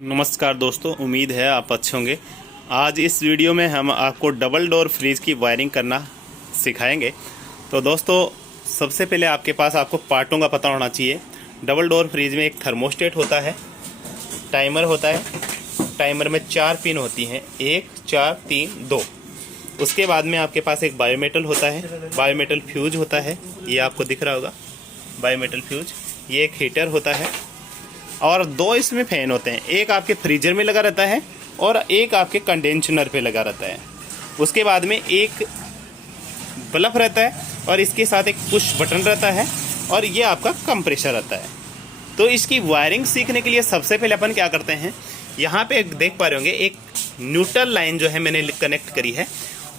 नमस्कार दोस्तों, उम्मीद है आप अच्छे होंगे। आज इस वीडियो में हम आपको डबल डोर फ्रिज की वायरिंग करना सिखाएंगे। तो दोस्तों, सबसे पहले आपको पार्टों का पता होना चाहिए। डबल डोर फ्रिज में एक थर्मोस्टेट होता है, टाइमर होता है। टाइमर में 4 पिन होती हैं, 1, 4, 3, 2। उसके बाद में आपके पास एक बायोमेटल होता है, बायोमेटल फ्यूज होता है, ये आपको दिख रहा होगा बायोमेटल फ्यूज। ये एक हीटर होता है और 2 इसमें फैन होते हैं, एक आपके फ्रीजर में लगा रहता है और एक आपके कंडेंसर पे लगा रहता है। उसके बाद में एक बल्ब रहता है और इसके साथ एक पुश बटन रहता है और ये आपका कंप्रेसर रहता है। तो इसकी वायरिंग सीखने के लिए सबसे पहले अपन क्या करते हैं, यहाँ पे देख पा रहे होंगे एक न्यूट्रल लाइन जो है मैंने कनेक्ट करी है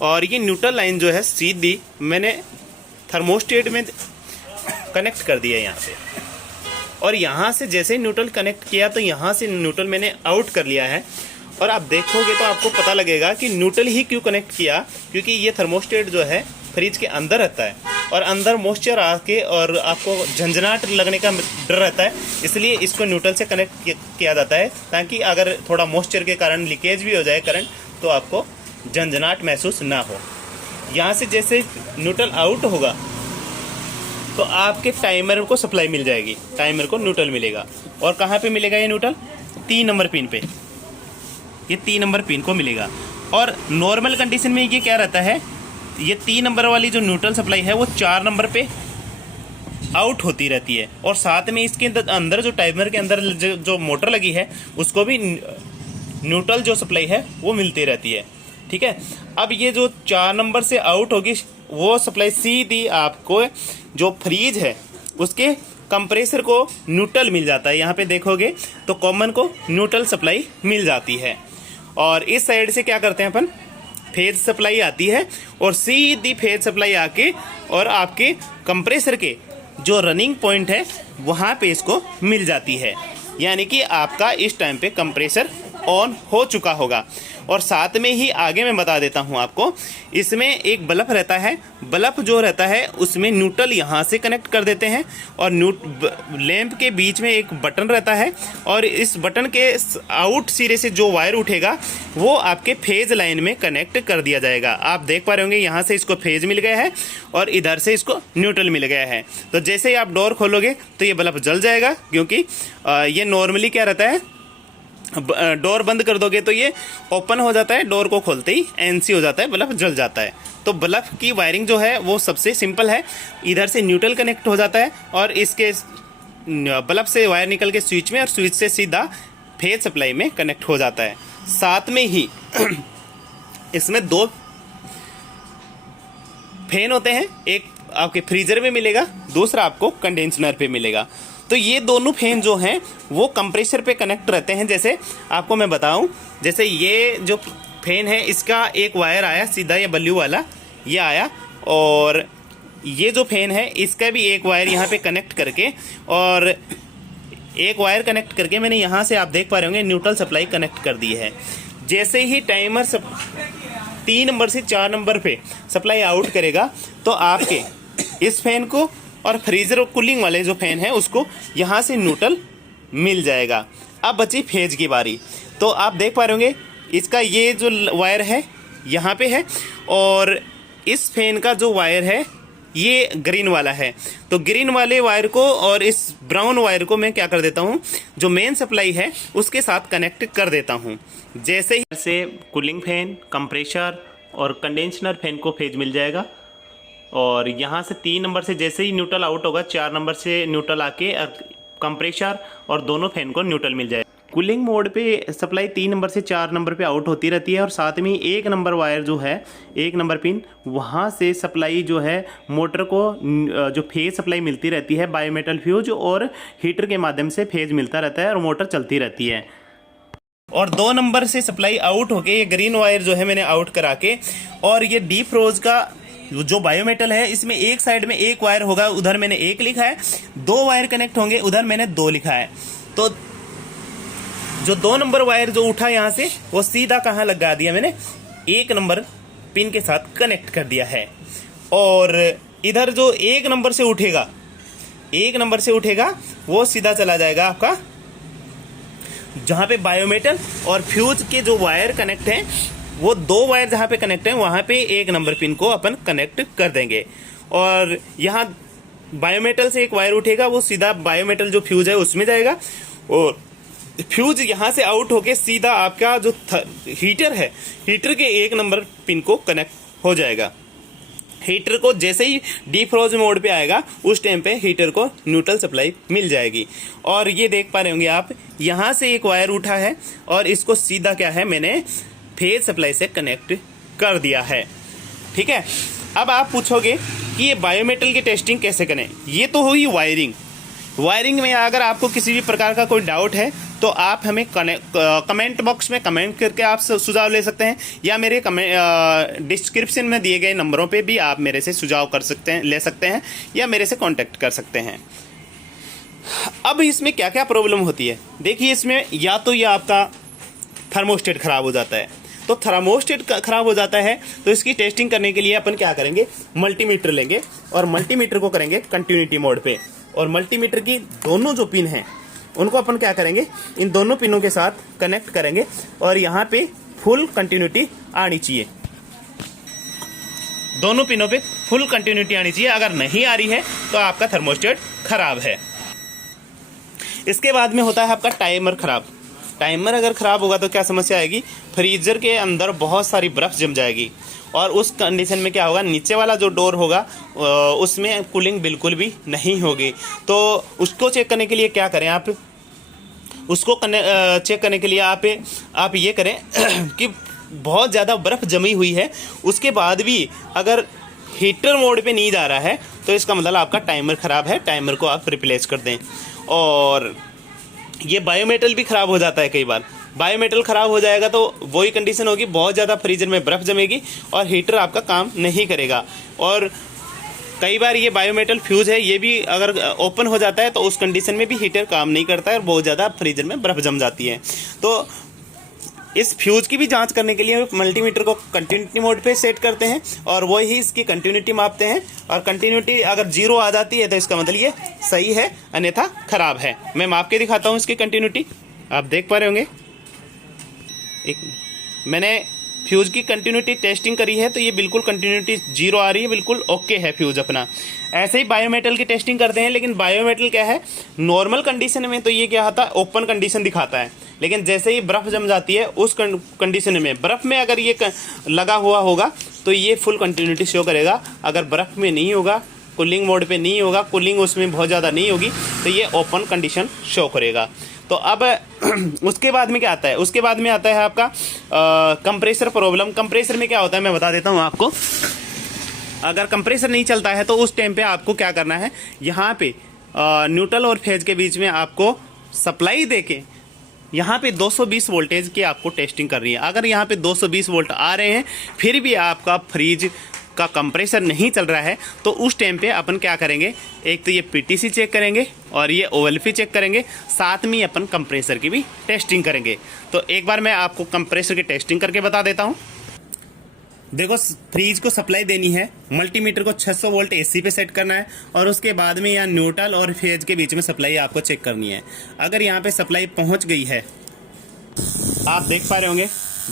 और ये न्यूट्रल लाइन जो है सीधी मैंने थर्मोस्टेट में कनेक्ट कर दिया है यहाँ पे। और यहाँ से जैसे ही न्यूट्रल कनेक्ट किया तो यहाँ से न्यूट्रल मैंने आउट कर लिया है। और आप देखोगे तो आपको पता लगेगा कि न्यूट्रल ही क्यों कनेक्ट किया, क्योंकि ये थर्मोस्टेट जो है फ्रिज के अंदर रहता है और अंदर मॉइस्चर आके और आपको झंझनाट लगने का डर रहता है, इसलिए इसको न्यूट्रल से कनेक्ट किया जाता है ताकि अगर थोड़ा मॉइस्चर के कारण लीकेज भी हो जाए करंट तो आपको झंझनाट महसूस ना हो। यहाँ से जैसे न्यूट्रल आउट होगा तो आपके टाइमर को सप्लाई मिल जाएगी, टाइमर को न्यूट्रल मिलेगा। और कहाँ पे मिलेगा ये न्यूट्रल? 3 नंबर पिन पे, ये 3 नंबर पिन को मिलेगा। और नॉर्मल कंडीशन में ये क्या रहता है, ये 3 नंबर वाली जो न्यूट्रल सप्लाई है वो 4 नंबर पे आउट होती रहती है और साथ में इसके अंदर जो टाइमर के अंदर जो मोटर लगी है उसको भी न्यूट्रल जो सप्लाई है वो मिलती रहती है। ठीक है, अब ये जो 4 नंबर से आउट होगी वो सप्लाई सीधी आपको जो फ्रीज है उसके कंप्रेसर को न्यूट्रल मिल जाता है। यहाँ पे देखोगे तो कॉमन को न्यूट्रल सप्लाई मिल जाती है। और इस साइड से क्या करते हैं अपन, फेज सप्लाई आती है और सीधी फेज सप्लाई आके और आपके कंप्रेसर के जो रनिंग पॉइंट है वहाँ पे इसको मिल जाती है। यानी कि आपका इस टाइम पे कंप्रेसर ऑन हो चुका होगा। और साथ में ही आगे मैं बता देता हूं आपको, इसमें एक बल्ब रहता है, बल्ब जो रहता है उसमें न्यूट्रल यहां से कनेक्ट कर देते हैं और लैंप के बीच में एक बटन रहता है और इस बटन के आउट सिरे से जो वायर उठेगा वो आपके फेज लाइन में कनेक्ट कर दिया जाएगा। आप देख पा रहे होंगे यहाँ से इसको फेज मिल गया है और इधर से इसको न्यूट्रल मिल गया है। तो जैसे ही आप डोर खोलोगे तो ये बल्ब जल जाएगा, क्योंकि ये नॉर्मली क्या रहता है, डोर बंद कर दोगे तो ये ओपन हो जाता है, डोर को खोलते ही एनसी हो जाता है, बल्ब जल जाता है। तो बल्ब की वायरिंग जो है वो सबसे सिंपल है, इधर से न्यूट्रल कनेक्ट हो जाता है और इसके बल्ब से वायर निकल के स्विच में और स्विच से सीधा फेज सप्लाई में कनेक्ट हो जाता है। साथ में ही इसमें 2 फैन होते हैं, एक आपके फ्रीजर में मिलेगा, दूसरा आपको कंडेंसर पे मिलेगा। तो ये दोनों फैन जो हैं वो कंप्रेसर पे कनेक्ट रहते हैं। जैसे आपको मैं बताऊं, जैसे ये जो फैन है इसका एक वायर आया सीधा, ये ब्लू वाला ये आया, और ये जो फैन है इसका भी एक वायर यहाँ पे कनेक्ट करके और एक वायर कनेक्ट करके मैंने यहाँ से आप देख पा रहे होंगे न्यूट्रल सप्लाई कनेक्ट कर दी है। जैसे ही टाइमर 3 नंबर से 4 नंबर पे सप्लाई आउट करेगा तो आपके इस फैन को और फ्रीजर और कूलिंग वाले जो फैन है उसको यहाँ से न्यूट्रल मिल जाएगा। अब बची फेज की बारी। तो आप देख पा रहे होंगे इसका ये जो वायर है यहाँ पे है और इस फैन का जो वायर है ये ग्रीन वाला है। तो ग्रीन वाले वायर को और इस ब्राउन वायर को मैं क्या कर देता हूँ, जो मेन सप्लाई है उसके साथ कनेक्ट कर देता हूँ। जैसे ही से कूलिंग फैन, कंप्रेसर और कंडेंसर फैन को फेज मिल जाएगा और यहाँ से 3 नंबर से जैसे ही न्यूट्रल आउट होगा 4 नंबर से न्यूट्रल आके कंप्रेसर और दोनों फैन को न्यूट्रल मिल जाएगा। कूलिंग मोड पे सप्लाई 3 नंबर से 4 नंबर पे आउट होती रहती है और साथ में 1 नंबर वायर जो है, 1 नंबर पिन, वहाँ से सप्लाई जो है मोटर को जो फेज सप्लाई मिलती रहती है, बायोमेटल फ्यूज और हीटर के माध्यम से फेज मिलता रहता है और मोटर चलती रहती है। और 2 नंबर से सप्लाई आउट होके ये ग्रीन वायर जो है मैंने आउट करा के, और ये डीप फ्रोज का जो बायोमेटल है इसमें एक साइड में एक वायर होगा, उधर मैंने 1 लिखा है, 2 वायर कनेक्ट होंगे, उधर मैंने 2 लिखा है। तो जो 2 नंबर वायर जो उठा यहाँ से वो सीधा कहाँ लगा दिया मैंने, 1 नंबर पिन के साथ कनेक्ट कर दिया है। और इधर जो 1 नंबर से उठेगा, 1 नंबर से उठेगा वो सीधा चला जाएगा आपका जहाँ पे बायोमेटल और फ्यूज के जो वायर कनेक्ट हैं, वो 2 वायर जहाँ पे कनेक्ट हैं वहाँ पे 1 नंबर पिन को अपन कनेक्ट कर देंगे। और यहाँ बायोमेटल से एक वायर उठेगा, वो सीधा बायोमेटल जो फ्यूज है उसमें जाएगा, और फ्यूज यहाँ से आउट होके सीधा आपका जो हीटर है, हीटर के 1 नंबर पिन को कनेक्ट हो जाएगा। हीटर को जैसे ही डीफ्रोज मोड पे आएगा उस टाइम पे हीटर को न्यूट्रल सप्लाई मिल जाएगी। और ये देख पा रहे होंगे आप, यहाँ से एक वायर उठा है और इसको सीधा क्या है, मैंने फेज सप्लाई से कनेक्ट कर दिया है। ठीक है, अब आप पूछोगे कि ये बायोमेटल की टेस्टिंग कैसे करें। ये तो हुई वायरिंग में अगर आपको किसी भी प्रकार का कोई डाउट है तो आप हमें कमेंट बॉक्स में कमेंट करके आप सुझाव ले सकते हैं, या मेरे डिस्क्रिप्शन में दिए गए नंबरों पे भी आप मेरे से सुझाव कर सकते हैं, ले सकते हैं, या मेरे से कांटेक्ट कर सकते हैं। अब इसमें क्या क्या प्रॉब्लम होती है, देखिए इसमें या तो ये आपका थर्मोस्टेट खराब हो जाता है। तो थर्मोस्टेट खराब हो जाता है तो इसकी टेस्टिंग करने के लिए अपन क्या करेंगे, मल्टीमीटर लेंगे और मल्टीमीटर को करेंगे कंटिन्यूटी मोड पे, और मल्टीमीटर की दोनों जो पिन हैं उनको अपन क्या करेंगे, इन दोनों पिनों के साथ कनेक्ट करेंगे और यहाँ पे फुल कंटिन्यूटी आनी चाहिए। दोनों पिनों पे फुल कंटिन्यूटी आनी चाहिए। अगर नहीं आ रही है तो आपका थर्मोस्टेट खराब है। इसके बाद में होता है आपका टाइमर खराब। टाइमर अगर खराब होगा तो क्या समस्या आएगी, फ्रीजर के अंदर बहुत सारी बर्फ जम जाएगी, और उस कंडीशन में क्या होगा, नीचे वाला जो डोर होगा उसमें कूलिंग बिल्कुल भी नहीं होगी। तो उसको चेक करने के लिए क्या करें आप, उसको चेक करने के लिए आप ये करें कि बहुत ज़्यादा बर्फ़ जमी हुई है, उसके बाद भी अगर हीटर मोड पे नहीं जा रहा है तो इसका मतलब आपका टाइमर ख़राब है, टाइमर को आप रिप्लेस कर दें। और ये बायोमेटल भी ख़राब हो जाता है कई बार। बायोमेटल ख़राब हो जाएगा तो वही कंडीशन होगी, बहुत ज़्यादा फ्रीजर में बर्फ़ जमेगी और हीटर आपका काम नहीं करेगा। और कई बार ये बायोमेटल फ्यूज़ है, ये भी अगर ओपन हो जाता है तो उस कंडीशन में भी हीटर काम नहीं करता है और बहुत ज़्यादा फ्रीजर में बर्फ़ जम जाती है। तो इस फ्यूज़ की भी जांच करने के लिए मल्टीमीटर को कंटिन्यूटी मोड पे सेट करते हैं और वो ही इसकी कंटिन्यूटी मापते हैं, और कंटिन्यूटी अगर 0 आ जाती है तो इसका मतलब ये सही है, अन्यथा ख़राब है। मैं माप के दिखाता हूँ इसकी कंटिन्यूटी, आप देख पा रहे होंगे। मैंने फ्यूज़ की कंटिन्यूटी टेस्टिंग करी है तो ये बिल्कुल कंटिन्यूटी 0 आ रही है, बिल्कुल ओके है फ्यूज़ अपना। ऐसे ही बायोमेटल की टेस्टिंग करते हैं, लेकिन बायोमेटल क्या है, नॉर्मल कंडीशन में तो ये क्या होता है, ओपन कंडीशन दिखाता है, लेकिन जैसे ही बर्फ़ जम जाती है उस कंडीशन में, बर्फ़ में अगर ये लगा हुआ होगा तो ये फुल कंटिन्यूटी शो करेगा। अगर बर्फ़ में नहीं होगा, कूलिंग मोड पे नहीं होगा, कूलिंग उसमें बहुत ज़्यादा नहीं होगी, तो ये ओपन कंडीशन शो करेगा। तो अब उसके बाद में क्या आता है, उसके बाद में आता है आपका कंप्रेसर प्रॉब्लम। कंप्रेसर में क्या होता है मैं बता देता हूँ आपको। अगर कंप्रेसर नहीं चलता है तो उस टाइम पे आपको क्या करना है, यहाँ पे न्यूट्रल और फेज के बीच में आपको सप्लाई देके यहाँ पे 220 वोल्टेज की आपको टेस्टिंग करनी है। अगर यहाँ पे 220 वोल्ट आ रहे हैं फिर भी आपका फ्रिज का कंप्रेसर नहीं चल रहा है तो उस टाइम पे अपन क्या करेंगे, एक तो ये पीटीसी चेक करेंगे और ये ओएलपी चेक करेंगे, साथ में अपन कंप्रेसर की भी टेस्टिंग करेंगे। तो एक बार मैं आपको कंप्रेसर की टेस्टिंग करके बता देता हूँ। देखो, फ्रीज को सप्लाई देनी है, मल्टीमीटर को 600 वोल्ट एसी पे सेट करना है और उसके बाद में यहाँ न्यूट्रल और फेज के बीच में सप्लाई आपको चेक करनी है। अगर यहाँ पे सप्लाई पहुँच गई है, आप देख पा रहे होंगे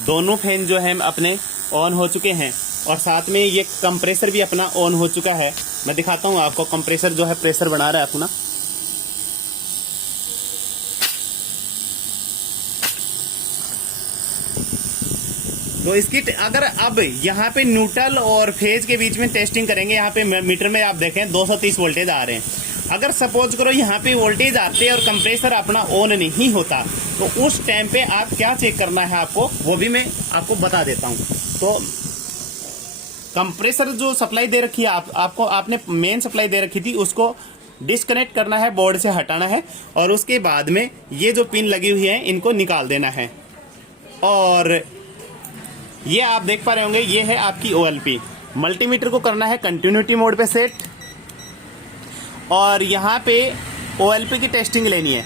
दोनों फैन जो है अपने ऑन हो चुके हैं और साथ में ये कंप्रेसर भी अपना ऑन हो चुका है। मैं दिखाता हूँ आपको, कंप्रेसर जो है प्रेशर बना रहा है अपना। तो इसकी अगर अब यहाँ पे न्यूट्रल और फेज के बीच में टेस्टिंग करेंगे, यहाँ पे मीटर में आप देखें 230 वोल्टेज आ रहे हैं। अगर सपोज करो यहाँ पे वोल्टेज आते और कंप्रेसर अपना ऑन नहीं होता तो उस टाइम पे आप क्या चेक करना है आपको, वो भी मैं आपको बता देता हूँ। तो कंप्रेसर जो सप्लाई दे रखी है आपको, आपने मेन सप्लाई दे रखी थी, उसको डिस्कनेक्ट करना है, बोर्ड से हटाना है और उसके बाद में ये जो पिन लगी हुई है इनको निकाल देना है। और ये आप देख पा रहे होंगे, ये है आपकी ओएलपी। मल्टीमीटर को करना है कंटिन्यूटी मोड पे सेट और यहाँ पे ओएलपी की टेस्टिंग लेनी है।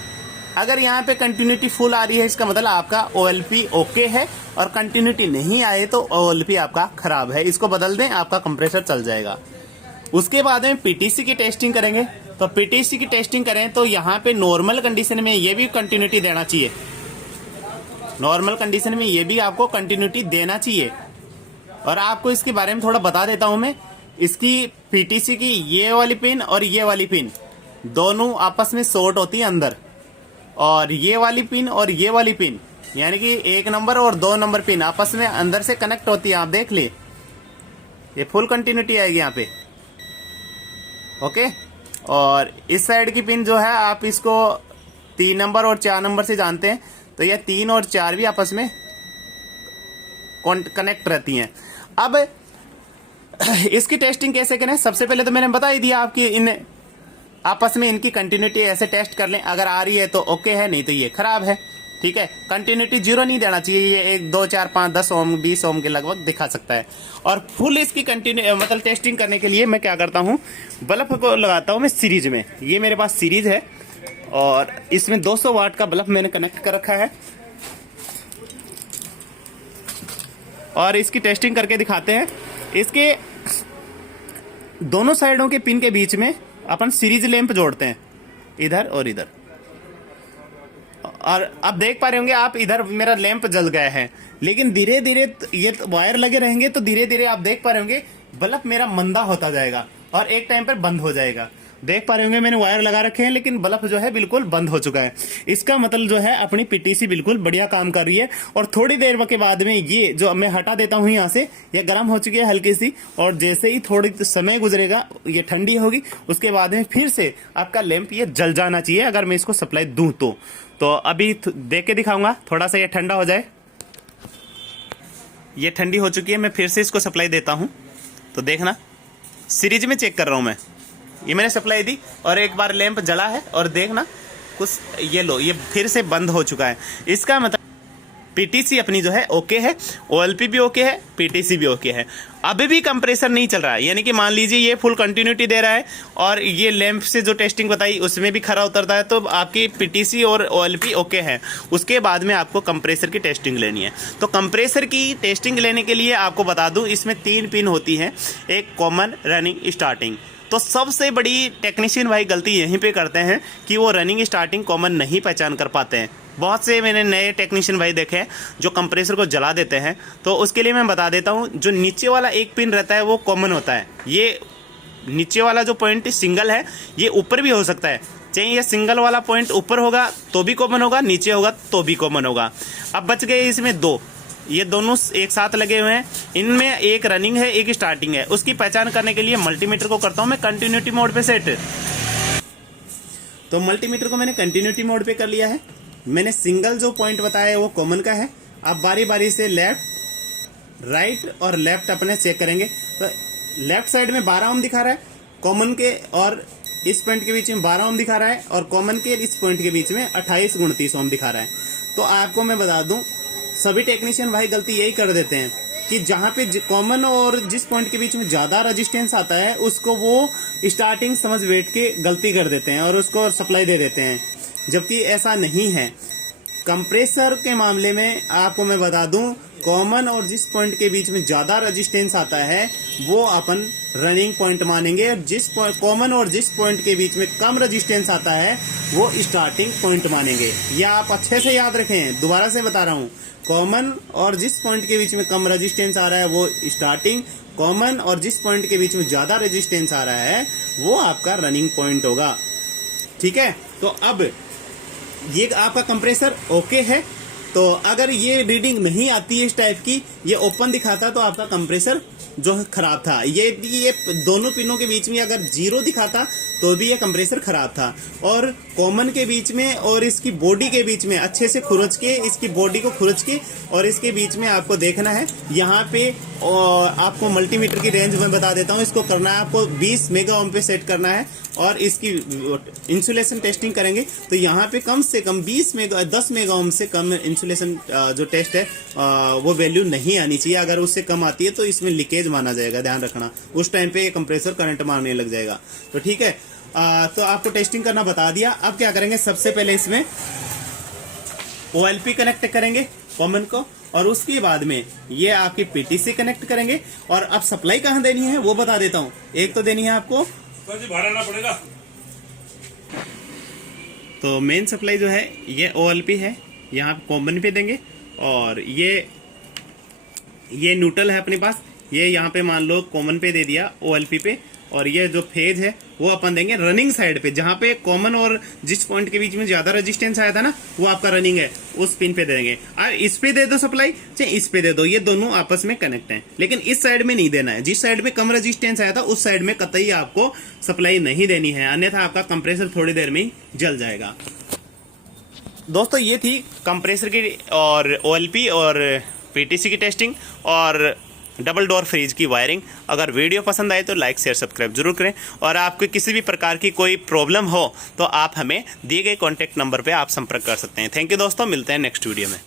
अगर यहाँ पे कंटिन्यूटी फुल आ रही है इसका मतलब आपका ओएलपी ओके है, और कंटिन्यूटी नहीं आए तो ओएलपी आपका खराब है, इसको बदल दें, आपका कंप्रेसर चल जाएगा। उसके बाद में पीटीसी की टेस्टिंग करेंगे। तो पीटीसी की टेस्टिंग करें तो यहाँ पे नॉर्मल कंडीशन में ये भी कंटिन्यूटी देना चाहिए। नॉर्मल कंडीशन में ये भी आपको कंटिन्यूटी देना चाहिए। और आपको इसके बारे में थोड़ा बता देता हूं मैं। इसकी पीटीसी की ये वाली पिन और ये वाली पिन दोनों आपस में शॉर्ट होती है अंदर, और ये वाली पिन और ये वाली पिन यानी कि 1 नंबर और 2 नंबर पिन आपस में अंदर से कनेक्ट होती है। आप देख लिए, ये फुल कंटिन्यूटी आएगी यहाँ पे। ओके, और इस साइड की पिन जो है आप इसको 3 नंबर और 4 नंबर से जानते हैं, तो ये 3 और 4 भी आपस में कनेक्ट रहती हैं। अब इसकी टेस्टिंग कैसे करें? सबसे पहले तो मैंने बता ही दिया आपकी, इन आपस में इनकी कंटिन्यूटी ऐसे टेस्ट कर लें। अगर आ रही है तो ओके है, नहीं तो ये खराब है। ठीक है, कंटिन्यूटी 0 नहीं देना चाहिए। ये 1 2 4 5 10 ओम 20 ओम के लगभग दिखा सकता है। और फुल इसकी कंटिन्यू मतलब टेस्टिंग करने के लिए मैं क्या करता हूँ, बल्ब को लगाता हूँ मैं सीरीज में। ये मेरे पास सीरीज है और इसमें 200 वाट का बल्ब मैंने कनेक्ट कर रखा है और इसकी टेस्टिंग करके दिखाते हैं। इसके दोनों साइडों के पिन के बीच में अपन सीरीज लैंप जोड़ते हैं, इधर और इधर। और अब देख पा रहे होंगे आप, इधर मेरा लैंप जल गया है, लेकिन धीरे धीरे ये वायर लगे रहेंगे तो धीरे धीरे आप देख पा रहे होंगे बल्ब मेरा मंदा होता जाएगा और एक टाइम पर बंद हो जाएगा। देख पा रहे होंगे मैंने वायर लगा रखे हैं, लेकिन बल्ब जो है बिल्कुल बंद हो चुका है। इसका मतलब जो है अपनी पीटीसी बिल्कुल बढ़िया काम कर रही है। और थोड़ी देर के बाद में ये जो मैं हटा देता हूँ यहाँ से, ये गर्म हो चुकी है हल्की सी, और जैसे ही थोड़ी समय गुजरेगा ये ठंडी होगी, उसके बाद में फिर से आपका लैंप ये जल जाना चाहिए अगर मैं इसको सप्लाई दूं तो अभी देख के दिखाऊंगा, थोड़ा सा ये ठंडा हो जाए। ये ठंडी हो चुकी है, मैं फिर से इसको सप्लाई देता हूं तो देखना, सीरीज में चेक कर रहा हूं मैं। ये मैंने सप्लाई दी और एक बार लैंप जला है और देखना कुछ, ये लो ये फिर से बंद हो चुका है। इसका मतलब पीटीसी अपनी जो है ओके है, ओएलपी भी ओके है, पीटीसी भी ओके है। अभी भी कंप्रेसर नहीं चल रहा है, यानी कि मान लीजिए ये फुल कंटिन्यूटी दे रहा है और ये लैंप से जो टेस्टिंग बताई उसमें भी खरा उतरता है, तो आपकी पीटीसी और ओएलपी ओके है। उसके बाद में आपको कंप्रेसर की टेस्टिंग लेनी है। तो कंप्रेसर की टेस्टिंग लेने के लिए आपको बता दूं, इसमें 3 पिन होती हैं, एक कॉमन, रनिंग, स्टार्टिंग। तो सबसे बड़ी टेक्नीशियन भाई गलती यहीं पे करते हैं कि वो रनिंग स्टार्टिंग कॉमन नहीं पहचान कर पाते हैं। बहुत से मैंने नए टेक्नीशियन भाई देखे हैं जो कंप्रेसर को जला देते हैं। तो उसके लिए मैं बता देता हूँ, जो नीचे वाला एक पिन रहता है वो कॉमन होता है। ये नीचे वाला जो पॉइंट सिंगल है, ये ऊपर भी हो सकता है। चाहे ये सिंगल वाला पॉइंट ऊपर होगा तो भी कॉमन होगा, नीचे होगा तो भी कॉमन होगा। अब बच गए इसमें 2, ये दोनों एक साथ लगे हुए हैं। इनमें एक रनिंग है, एक स्टार्टिंग है। उसकी पहचान करने के लिए मल्टीमीटर को करता हूं मैं कंटिन्यूटी मोड पे सेट। तो मल्टीमीटर को मैंने कंटिन्यूटी मोड पे कर लिया है। मैंने सिंगल जो पॉइंट बताया है वो कॉमन का है। अब बारी बारी से लेफ्ट, राइट और लेफ्ट अपने चेक करेंगे। तो लेफ्ट साइड में 12 ओम दिखा रहा है, कॉमन के और इस पॉइंट के बीच में 12 ओम दिखा रहा है, और कॉमन के इस पॉइंट के बीच में 28 × 30 ओम दिखा रहा है। तो आपको मैं बता दूं, सभी टेक्नीशियन भाई गलती यही कर देते हैं कि जहां पे कॉमन और जिस पॉइंट के बीच में ज्यादा रेजिस्टेंस आता है उसको वो स्टार्टिंग समझ बैठ के गलती कर देते हैं और उसको सप्लाई दे देते हैं, जबकि ऐसा नहीं है। कंप्रेसर के मामले में आपको मैं बता दूं, कॉमन और जिस पॉइंट के बीच में ज्यादा रेजिस्टेंस आता है वो अपन रनिंग पॉइंट मानेंगे, और जिस कॉमन और जिस पॉइंट के बीच में कम रेजिस्टेंस आता है वो स्टार्टिंग पॉइंट मानेंगे। यह आप अच्छे से याद रखें, दोबारा से बता रहा हूं। कॉमन और जिस पॉइंट के बीच में कम रेजिस्टेंस आ रहा है वो स्टार्टिंग, कॉमन और जिस पॉइंट के बीच में ज्यादा रेजिस्टेंस आ रहा है वो आपका रनिंग पॉइंट होगा। ठीक है, तो अब ये आपका कंप्रेसर ओके है। तो अगर ये रीडिंग नहीं आती है इस टाइप की, ये ओपन दिखाता तो आपका कंप्रेसर जो है खराब था। ये दोनों पिनों के बीच में अगर 0 दिखाता तो भी ये कंप्रेसर खराब था। और कॉमन के बीच में और इसकी बॉडी के बीच में अच्छे से खुरच के, इसकी बॉडी को खुरच के और इसके बीच में आपको देखना है। यहाँ पे आपको मल्टीमीटर की रेंज में बता देता हूँ, इसको करना है आपको 20 मेगा ओम पे सेट करना है। और इसकी इंसुलेशन टेस्टिंग करेंगे तो यहाँ पे कम से कम 10 मेगा ओम से कम इंसुलेशन जो टेस्ट है वो वैल्यू नहीं आनी चाहिए। अगर उससे कम आती है तो इसमें लीकेज माना जाएगा, ध्यान रखना। उस टाइम पे ये कंप्रेसर करंट मारने लग जाएगा। तो ठीक है, तो आपको टेस्टिंग करना बता दिया। अब क्या करेंगे, सबसे पहले इसमें ओएलपी कनेक्ट करेंगे कॉमन को, और उसके बाद में ये आपकी पीटीसी कनेक्ट करेंगे। और अब सप्लाई कहां देनी है वो बता देता हूं। एक तो देनी है आपको भाड़ा ना पड़ेगा। तो मेन सप्लाई जो है ये ओएलपी है, यहाँ कॉमन पे देंगे, और ये न्यूट्रल है अपने पास, ये यहाँ पे मान लो कॉमन पे दे दिया OLP पे, और ये जो फेज है वो अपन देंगे रनिंग साइड पे, जहाँ पे कॉमन और जिस पॉइंट के बीच में ज्यादा रेजिस्टेंस आया था ना वो आपका रनिंग है, उस पिन पे दे देंगे। और इस पे दे दो सप्लाई, चाहे इस पे दे दो, ये दोनों आपस में कनेक्ट हैं, लेकिन इस साइड में नहीं देना है। जिस साइड में कम रेजिस्टेंस आया था उस साइड में कतई आपको सप्लाई नहीं देनी है, अन्यथा आपका कंप्रेसर थोड़ी देर में ही जल जाएगा। दोस्तों ये थी कंप्रेसर की और OLP और PTC की टेस्टिंग और डबल डोर फ्रीज की वायरिंग। अगर वीडियो पसंद आए तो लाइक शेयर सब्सक्राइब जरूर करें, और आपको किसी भी प्रकार की कोई प्रॉब्लम हो तो आप हमें दिए गए कॉन्टैक्ट नंबर पे आप संपर्क कर सकते हैं। थैंक यू दोस्तों, मिलते हैं नेक्स्ट वीडियो में।